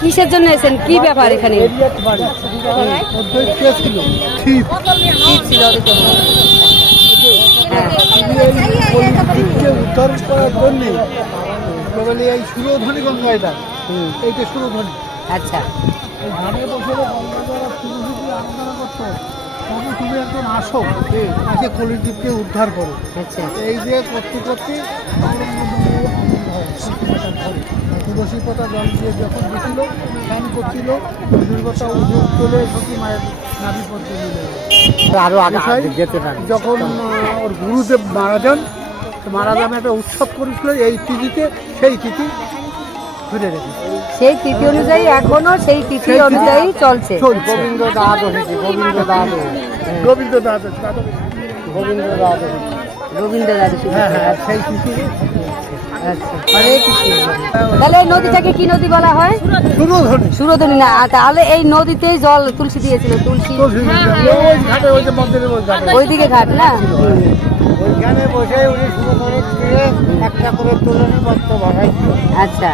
কিসের জন্য এসেছেন? কি ব্যাপার এখানে? উদ্ধার করার জন্য এই সুরধ্বনি গঙ্গা, এটা এইটা সুরধ্বনি। আচ্ছা, এই ধানের বছরে গঙ্গা যারা সুরধ্বনি আরাধনা করতো, তবে তুমি একজন আসো, আসে কলিদ্বীপকে উদ্ধার করো। আচ্ছা, এই যে করতে করতে তুলসী পাতা জল দিয়ে যখন দিছিল, স্নান করছিল, দুর্গতা উদ্যোগ চলে সত্যি মায়ের নাভি পর্যন্ত আরো আগে যেতে পারে। যখন ওর গুরুদেব মারা যান, একটা উৎসব করেছিল এই তিথিতে, সেই তিথি ধরে রেখেছে। সেই তিথি অনুযায়ী এখনো সেই তিথি অনুযায়ী চলছে। গোবিন্দ দাদ হয়েছে, গোবিন্দ দাদ, গোবিন্দ দাদ, গোবিন্দ দাদ, রবীন্দ্র দাদু। হ্যাঁ হ্যাঁ, সেই তিথি। আচ্ছা, হরে কৃষ্ণ। তাহলে এই নদীটাকে কি নদী বলা হয়? সুরধ্বনি। সুরধনী না? তাহলে এই নদীতেই জল তুলসী দিয়েছিল। তুলসী ওই ঘাটে, ওই যে মন্দিরের ওই ঘাটে, ওইদিকে ঘাট না? ওইখানে বসে উনি সুরধ্বনি দিয়ে একটা করে তুলসী পত্র ভাসাইছিল। আচ্ছা,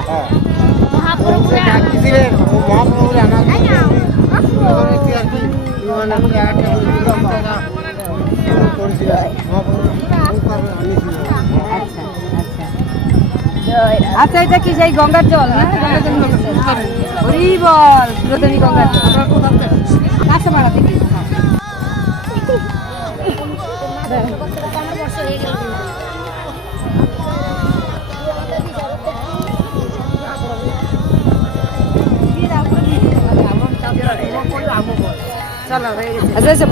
ডাকছিলেন মহাপ্রভুর আনার সুরধ্বনি কি আর কি মানে একটা করেছিলেন মহাপ্রভু। আচ্ছা, আচ্ছা, আচ্ছা। এটা কি সেই গঙ্গার জল না? হরি বল, সুরধনী গঙ্গার জল। কাঁচাপাড়া থেকে। চলো, হয়ে গেছে। আচ্ছা, আচ্ছা।